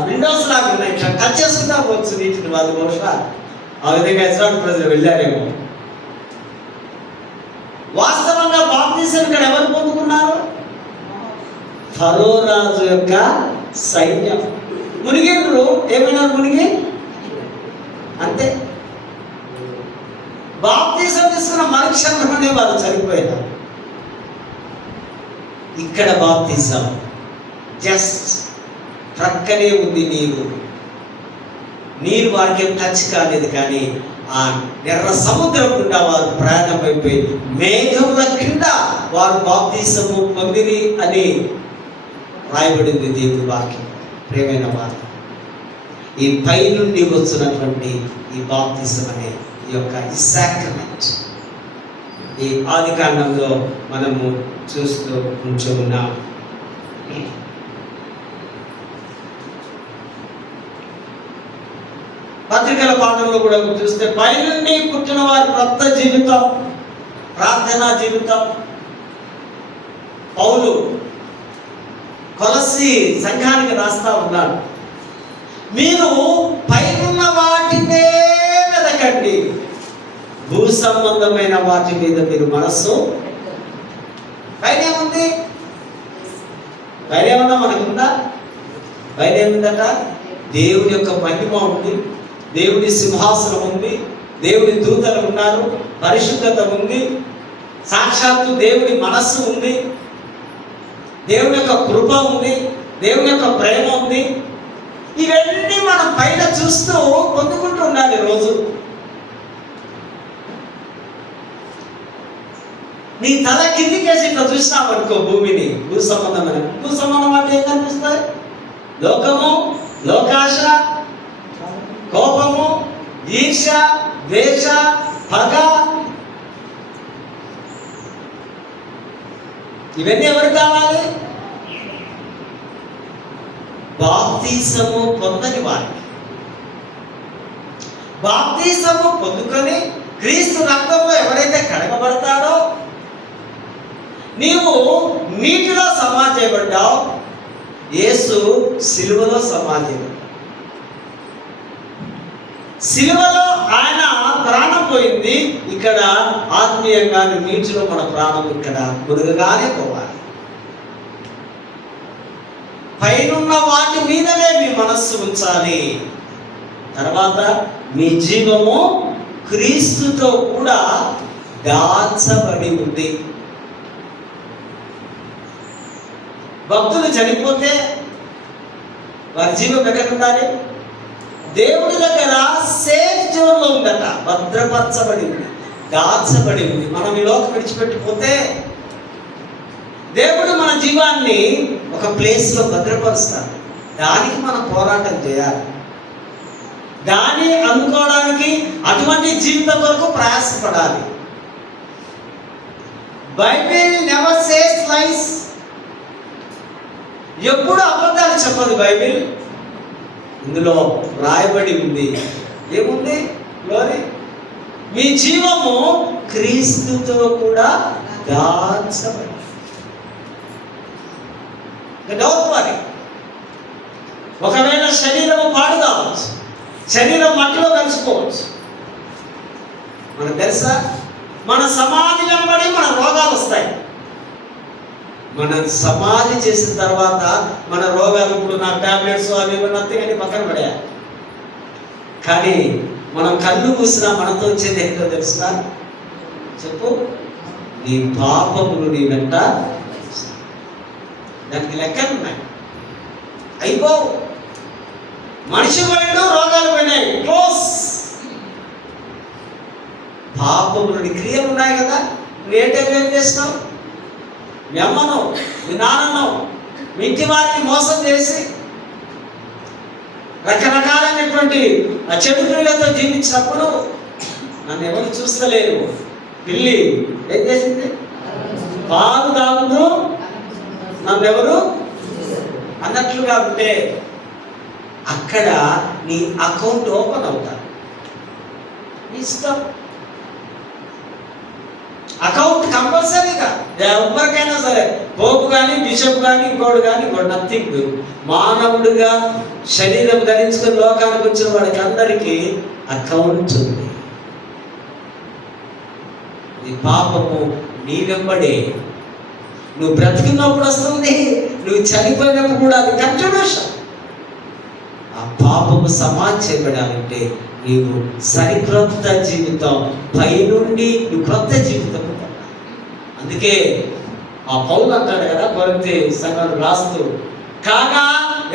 విండోస్ లాగా ఉన్నాయి, ఇట్లా టచ్ చేసుకుంటా పోవచ్చు నీటిని. వాళ్ళు బహుశా ఆ విధంగా ఇజ్రాయెల్ ప్రజలు వెళ్ళారేమో. వాస్తవంగా బాప్తిసం ఇక్కడ ఎవరు పొందుకున్నారు? ఫరో రాజు యొక్క సైన్యం. మునిగిండ్రు, ఏమైనా మునిగి అంతే. బాప్తిసం తీసుకున్న మరుక్షణంలోనే వాళ్ళు చనిపోయినారు. ఇక్కడ బాప్తిజం జస్ట్ ప్రక్కనే ఉంది. నీరు వారికి టచ్ కాలేదు, కానీ ఆ ఎర్ర సముద్రం గుండా వారు ప్రయాణం అయిపోయి మేఘముల కింద వారు బాప్తిసము పొందిరి అని రాయబడింది దేవుని వాక్యం. ప్రేమైన వారు, ఈ పై నుండి వచ్చినటువంటి ఈ బాప్తిసం అనే ఈ యొక్క సాక్రమెంట్ ఈ ఆది కాండంలో మనము చూస్తూ ఉంటూ ఉన్నాం. పత్రికల పాఠంలో కూడా చూస్తే పైనుండి పుట్టిన వారి కొత్త జీవితం, ప్రార్థనా జీవితం. పౌలు కొలస్సీ సంఘానికి రాస్తా ఉన్నాడు, మీరు పైనున్న వాటినే వెదకండి, భూ సంబంధమైన వాటి మీద మీరు మనస్సు. పైన ఏముంది? పైన ఏమన్నా మనకుందా? పైన ఏముందట? దేవుని యొక్క మహిమ ఉంది, దేవుని సింహాసనం ఉంది, దేవుని దూతలు ఉన్నారు, పరిశుద్ధత ఉంది, సాక్షాత్తు దేవుని మనస్సు ఉంది, దేవుని యొక్క కృప ఉంది, దేవుని యొక్క ప్రేమ ఉంది. ఇవన్నీ మనం పైన చూస్తూ పొందుకుంటూ ఉండాలి రోజు. నీ తల కిందికేసి ఇట్లా చూసినామనుకో భూమిని, భూ సంబంధమైన. భూ సంబంధం అంటే ఏం కనిపిస్తాయి? లోకము, లోకాశ, కోపము, ఈర్ష, ద్వేష, పగ. ఇవన్నీ ఎవరు కావాలి? బాప్తిసము పొందని వారికి. బాప్తిసము పొందుకొని క్రీస్తు రక్తంలో ఎవరైతే కడగబడతాడో, నీవు నీటిలో సమాధి చేయబడ్డావు, యేసు సిలువలో సమాధి చేయబడ్డాడు. సిలువలో ఆయన ప్రాణం పోయింది, ఇక్కడ ఆత్మీయంగా నీటిలో మన ప్రాణం ఇక్కడ మునుగగానే పోవాలి. పైనున్న వాటి మీదనే మీ మనస్సు ఉంచాలి. తర్వాత మీ జీవము క్రీస్తుతో కూడా దాచబడి ఉంది. భక్తులు చనిపోతే వారి జీవం ఎక్కడ ఉండాలి? దేవుడి దగ్గర సేఫ్ జోన్లో ఉందట, భద్రపరచబడి ఉంది, దాచబడి ఉంది. మనం ఈ లోకం విడిచిపెట్టిపోతే దేవుడు మన జీవాన్ని ఒక ప్లేస్లో భద్రపరుస్తాడు. దానికి మనం పోరాటం చేయాలి. దాన్ని అందుకోవడానికి అటువంటి జీవితం వరకు ప్రయాసపడాలి. బైబిల్ నెవర్ సేస్ లైస్. ఎప్పుడు అబద్ధాలు చెప్పదు బైబిల్. ఇందులో రాయబడి ఉంది, ఏముంది? గ్లోరీ. మీ జీవము క్రీస్తుతో కూడా దాచబడి. Don't worry. ఒకవేళ శరీరం పాడు కావచ్చు, శరీరం మట్టిలో కలిసిపోవచ్చు. మనకు తెలుసా, మన సమాధి వెంబడి మన రోగాలు వస్తాయి. మనం సమాధి చేసిన తర్వాత మన రోగాలు, ఇప్పుడు నా టాబ్లెట్స్ అవి నథింగ్ పక్కన పడేయాలి. కానీ మనం కళ్ళు మూసినా మనతో వచ్చేది ఏంటో తెలుసునా? చెప్పు, నీ పాపములు నీ వెంట, దానికి లెక్కలు ఉన్నాయి. అయిపోవు. మనిషి పోయాడు, రోగాలు పోయినాయి, క్లోజ్. పాపములు నీ క్రియలు ఉన్నాయి కదా. నువ్వేంటేం చేసినావు? మీ అమ్మను, మీ నాన్నను, మీ ఇంటి వారిని మోసం చేసి రకరకాలైనటువంటి ఆ చెడు క్రియలతో జీవించినప్పుడు నన్ను ఎవరు చూస్తలేరు. పిల్లి ఏం చేసింది? పాలు తాగుతూ నన్ను ఎవరు అన్నట్లుగా ఉంటే అక్కడ నీ అకౌంట్ ఓపెన్ అవుతారు. ఇష్టం అకౌంట్ కంపల్సరీగా ఎవరికైనా సరే, పోపు కానీ, బిషప్ కానీ, ఇంకోడు కానీ, ఇంకోటి నథింగ్. మానవుడిగా శరీరం ధరించుకుని లోకానికి వచ్చిన వాడికి అందరికీ అకౌంట్ ఉంది. నీ పాపము నీ వెంబడే. నువ్వు బ్రతికినప్పుడు వస్తుంది, నువ్వు చనిపోయినప్పుడు కూడా అది కంటిన్యూషన్. ఆ పాపము సమాధి చేయబడాలంటే నీవు సరిక్రొత్త జీవితం పైనుండి నువ్వు క్రొత్త జీవితం. అందుకే ఆ పౌలు అంటాడు కదా కొరింథీ సంఘం రాస్తూ, కాగా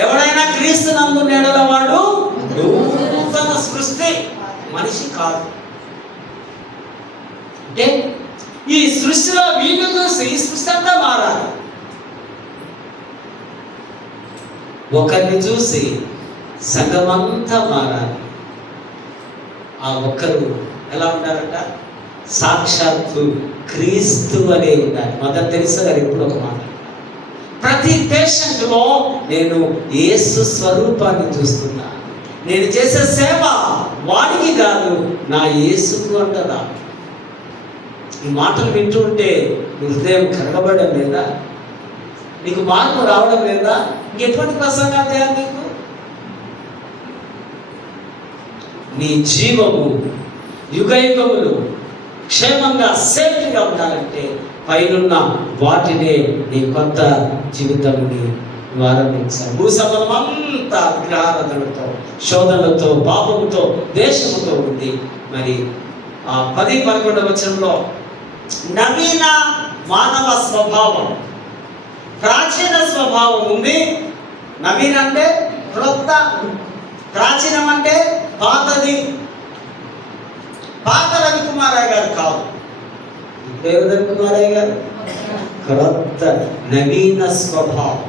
ఎవడైనా క్రీస్తునందు నెడలవాడు నూతన సృష్టి, మనిషి కాదు. అంటే ఈ సృష్టిలో వీళ్ళు చూసి ఈ సృష్టి అంతా మారాలి. ఒకరిని చూసి సంఘమంతా మారాలి. ఆ ఒక్కరు ఎలా ఉండాలంట? సాక్షాత్తు క్రీస్తు అనే ఉండాలి. మదర్ తెరిసా గారు ఇప్పుడు ఒక మాట, ప్రతి పేషెంట్లో నేను యేసు స్వరూపాన్ని చూస్తున్నా. నేను చేసే సేవ వాడికి కాదు, నా యేసుకు అంటదా. ఈ మాటలు వింటూ ఉంటే నీ హృదయం కరగబడడం లేదా? నీకు మార్పు రావడం లేదా? ఇంకెటువంటి ప్రసంగాలు చేయాలి నీకు? నీ జీవము యుగయుగములు క్షేమంగా సేఫ్టీగా ఉండాలంటే పైనున్న వాటినే నీ కొత్త జీవితాన్ని ఆరంభించాలి. భూసంబంధం అంతా విగ్రహారాధనతో, శోధనలతో, పాపముతో, దేశముతో ఉంది. మరి ఆ 10-11 వచనంలో నవీన మానవ స్వభావం, ప్రాచీన స్వభావం ఉంది. నవీన అంటే క్రొత్త, ప్రాచీనం అంటే పాతది. పాత రవికుమారయ్య గారు కాదు, దేవ రవికుమారయ్య గారు క్రొత్త నవీన స్వభావం.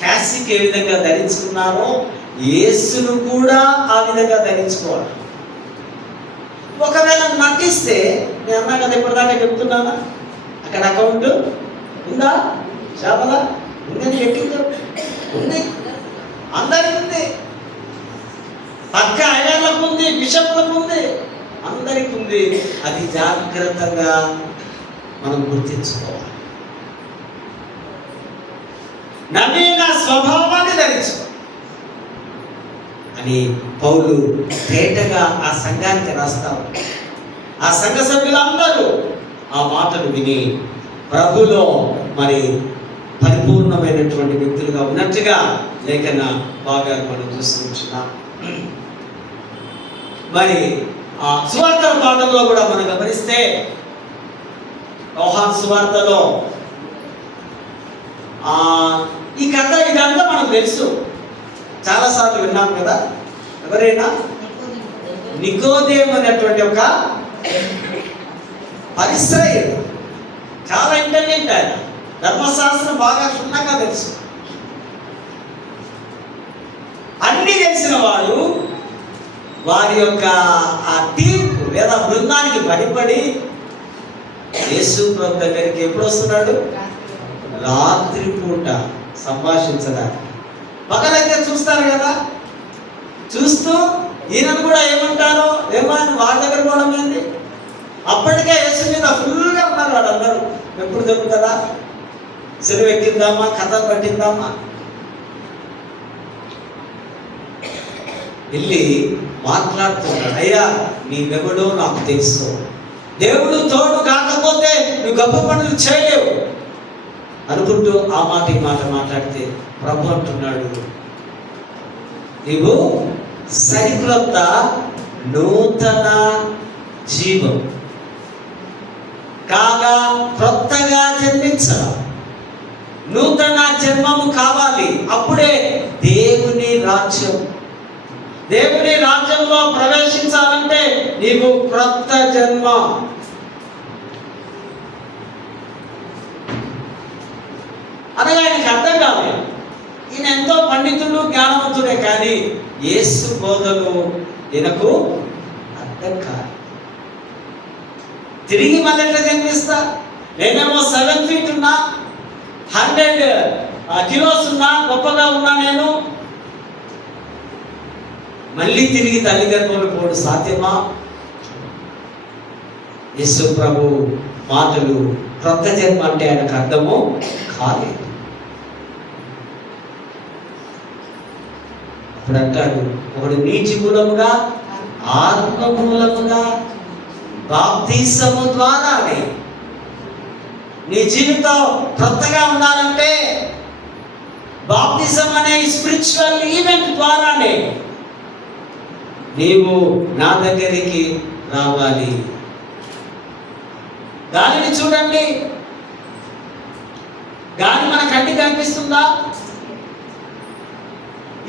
క్యాసిక్ ఏ విధంగా ధరించుకున్నారో యేసును కూడా ఆ విధంగా ధరించుకోవాలి. ఒకవేళ నటిస్తే, నేను అన్నా కదా ఇప్పటిదాకా చెప్తున్నానా, అక్కడ అకౌంట్ ఉందా? చేపల ఉందని పెట్టిందో ఉంది, అందరికి ఉంది. పక్క అయ్యర్లకు ఉంది, బిషప్లకు ఉంది, అందరికి ఉంది. అది జాగ్రత్తగా మనం గుర్తించుకోవాలి. నవీన స్వభావాన్ని ధరించుకో అని పౌలు తేటగా ఆ సంఘానికి రాస్తావు. ఆ సంఘ సభ్యులందరూ ఆ మాటలు విని ప్రభులో మరి పరిపూర్ణమైనటువంటి వ్యక్తులుగా ఉన్నట్టుగా లేఖన భాగాలు మనం చూస్తున్నాం. మరి ఆ సువార్తల పాఠంలో కూడా మనం గమనిస్తే యోహాను సువార్తలో ఈ కథ ఇదంతా మనకు తెలుసు, చాలాసార్లు విన్నాం కదా. ఎవరైనా నికోదేము అనేటువంటి ఒక పరిశ్రయుడు, చాలా ఇంటెలిజెంట్ ఆయన, ధర్మశాస్త్రం బాగా క్షుణ్ణంగా తెలుసు. అన్ని తెలిసిన వాడు వారి యొక్క ఆ టీంకు లేదా బృందానికి భయపడి యేసు ప్రభు దగ్గరికి ఎప్పుడు వస్తున్నాడు? రాత్రిపూట సంభాషించడానికి. పక్కనైతే చూస్తారు కదా, చూస్తూ ఈయనను కూడా ఏమంటారో ఏమని వాడి దగ్గర పోవడం ఏంది. అప్పటికే యేసు మీద ఫుల్గా ఉన్నారు వాళ్ళందరూ. ఎప్పుడు దొరుకుతుందా? సిలువ ఎక్కిద్దామా, కథ పట్టిద్దామా? వెళ్ళి మాట్లాడుతున్నాడు, అయ్యా నీవెవడో నాకు తెలుసు, దేవుడు తోడు కాకపోతే నువ్వు గొప్ప పనులు చేయలేవు అనుకుంటూ ఆ మాట ఈ మాట మాట్లాడితే ప్రభు అంటున్నాడు, నీవు సరికొత్త నూతన జీవం కాగా కొత్తగా జన్మించడం, నూతన జన్మము కావాలి. అప్పుడే దేవుని రాజ్యం, దేవుని రాజ్యంలో ప్రవేశించాలంటే నీవు క్రొత్త జన్మ. అనగా ఆయనకి అర్థం కాలేదు. ఈయన ఎంతో పండితుడు, జ్ఞానవంతుడే, కానీ యేసు బోధలు ఈయనకు అర్థం కాదు. తిరిగి మళ్ళీ ఎట్లా జన్మిస్తా? నేనేమో 7 feet ఉన్నా, 100 kilos ఉన్నా, గొప్పగా ఉన్నా, నేను మళ్ళీ తిరిగి తల్లి గర్భంలో పోవడం సాధ్యమా? యేసు ప్రభు మాటలు క్రొత్త జన్మ అంటే ఆయనకు అర్థము కాలేదు. అప్పుడు అంటాడు, ఒకడు నీటి మూలముగా, ఆత్మ మూలముగా, బాప్తిసము ద్వారానే. నీ జీవితం క్రొత్తగా ఉండాలంటే బాప్తిసం అనే స్పిరిచువల్ ఈవెంట్ ద్వారానే నీవు నా దగ్గరికి రావాలి. గాలిని చూడండి, గాలి మన కంటికి కనిపిస్తుందా?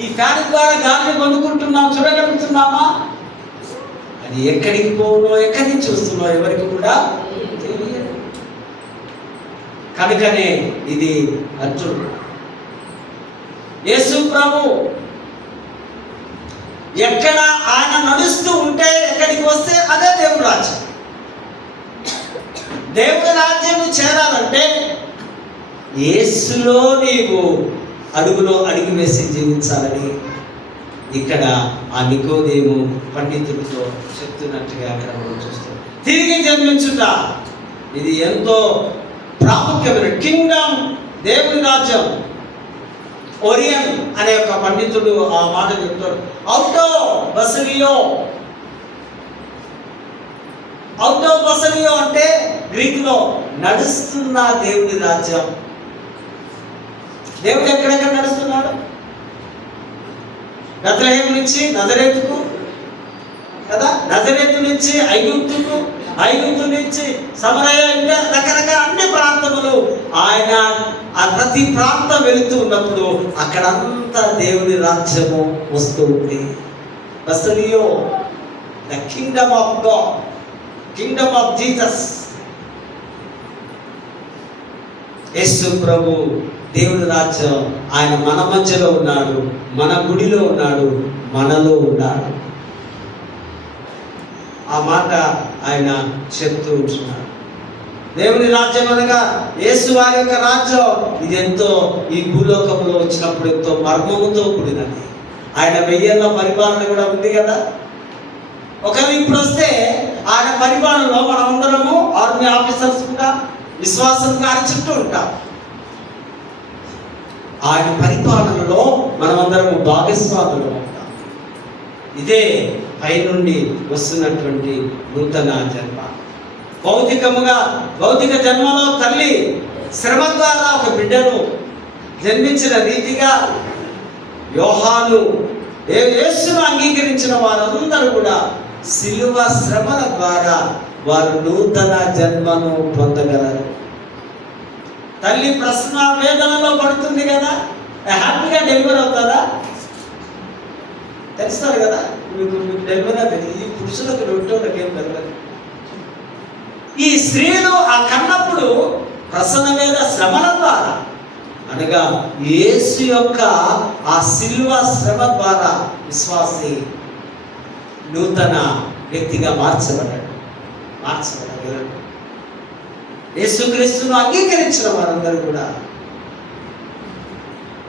ఈ ఫ్యాన్ ద్వారా గాలిని పొందుకుంటున్నాం, చూడగలుగుతున్నామా? అది ఎక్కడికి పోనో, ఎక్కడి నుంచి వస్తుందో ఎవరికి కూడా తెలియదు. కనుకనే ఇది అర్జునుడు. యేసు ప్రభు ఎక్కడ ఆయన నడుస్తూ ఉంటే, ఎక్కడికి వస్తే అదే దేవుని రాజ్యం. దేవుని రాజ్యం చేరాలంటే యేసులో నీవు అడుగులో అడుగు వేసి జీవించాలని ఇక్కడ ఆ నికోదేము పండితుడితో చెప్తున్నట్టుగా అక్కడ మనం చూస్తాం. తిరిగి జన్మించుట ఇది ఎంతో ప్రాముఖ్యమైన కింగ్డమ్, దేవుని రాజ్యం. ఓరియన్ అనే ఒక పండితుడు ఆ మాట చెప్తాడు. ఔటో బసలియో అంటే గ్రీకులో నడుస్తున్న దేవుని రాజ్యం. దేవుడు ఎక్కడెక్కడ నడుస్తున్నాడు? బెత్లెహేము నుంచి నజరేతుకు కదా, నజరేతు నుంచి ఐగుప్తుకు, ఐగుప్తు నుంచి సమరయ, రకరకాల అన్ని ప్రాంతములు ఆయన ఆ ప్రతి ప్రాంతం వెళుతూ ఉన్నప్పుడు అక్కడంతా దేవుని రాజ్యము వస్తూ ఉంది. బసలియో, the kingdom of God, kingdom of Jesus. Yesu ప్రభు దేవుని రాజ్యం, ఆయన మన మధ్యలో ఉన్నాడు, మన గుడిలో ఉన్నాడు, మనలో ఉన్నాడు. ఆ మాట ఆయన చెప్తూ ఉంటున్నాడు. దేవుని రాజ్యం అనగా యేసు వారి యొక్క రాజ్యం. ఇది ఎంతో ఈ భూలోకంలో వచ్చినప్పుడు ఎంతో మర్మముతో కూడినది. ఆయన 1000 ఏళ్ల పరిపాలన కూడా ఉంది కదా. ఒకవేళ ఇప్పుడు వస్తే ఆయన పరిపాలనలో మనం అందరము ఆర్మీ ఆఫీసర్స్ కూడా విశ్వాసంగా ఆయన చుట్టూ ఉంటాం. ఆయన పరిపాలనలో మనమందరము భాగస్వాములు ఉంటాం. ఇదే పైనుండి వస్తున్నటువంటి నూతన జన్మ. భౌతిక జన్మలో తల్లి శ్రమ ద్వారా ఒక బిడ్డను జన్మించిన రీతిగా యోహాను యేసును అంగీకరించిన వారందరూ కూడా సిలువ శ్రమల ద్వారా వారు నూతన జన్మను పొందగలరు. తల్లి ప్రసవ వేదనలో పడుతుంది కదా, హ్యాపీగా డెలివరీ అవుతుందా? తెలుస్తారు కదా, మీకు డెలివరీ అవుతుంది. ఈ పురుషులకు రొట్టెలకు ఏం తెలియదు. ఈ స్త్రీలు ఆ కన్నప్పుడు ప్రసవ వేద శ్రమల ద్వారా, అనగా యేసు యొక్క ఆ సిలువ శ్రమ ద్వారా విశ్వాసి నూతన వ్యక్తిగా మార్చబడ్డాడు. యేసుక్రీస్తును అంగీకరించిన వారందరూ కూడా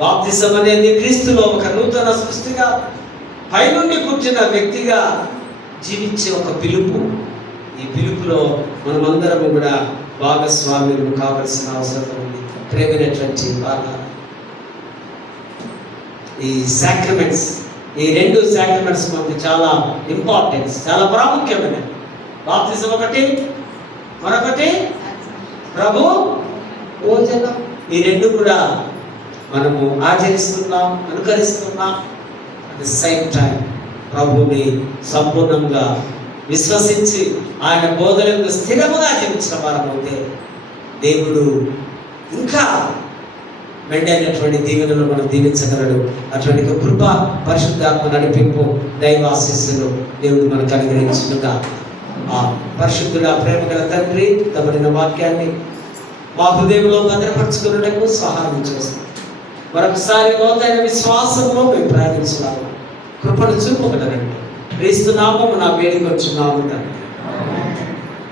బాప్తిసం అనేది క్రీస్తులో ఒక నూతన సృష్టిగా, పైనుండి పుట్టిన వ్యక్తిగా జీవించే ఒక పిలుపు. ఈ పిలుపులో మనమందరము కూడా భాగస్వామ్యులు కావలసిన అవసరం ఉంది. ప్రేమైనటువంటి వాళ్ళ ఈ సాక్రమెంట్స్, ఈ 2 సాక్రమెంట్స్ మనకి చాలా ఇంపార్టెన్స్, చాలా ప్రాముఖ్యమైనవి. బాప్తిజం ఒకటి, మరొకటి ప్రభు భోజనం. ఈ 2 కూడా మనము ఆచరిస్తున్నాం, అనుకరిస్తున్నాం. అట్ ది సేమ్ టైం ప్రభుని సంపూర్ణంగా విశ్వసించి ఆయన బోధనకు స్థిరముగా జీవించిన వారమైతే దేవుడు ఇంకా మెండైనటువంటి దీవెనలు మనం దీవించగలడు. అటువంటి కృప, పరిశుద్ధాత్మ నడిపింపు, దైవాశీస్సులు దేవుడు మనకు అనుగ్రహించుగా. ఆ పరిశుద్ధుల ప్రేమ గల తండ్రి, తమడిన వాక్యాన్ని మా హృదయంలో భద్రపరచుకున్నటకు సహాయం చేస్తాం. మరొకసారి లోతైన విశ్వాసంలో మేము ప్రయాణించున్నాము. కృపను చూపగలరండి. క్రీస్తు నామమున వేడుకొచ్చున్నాము తండ్రి.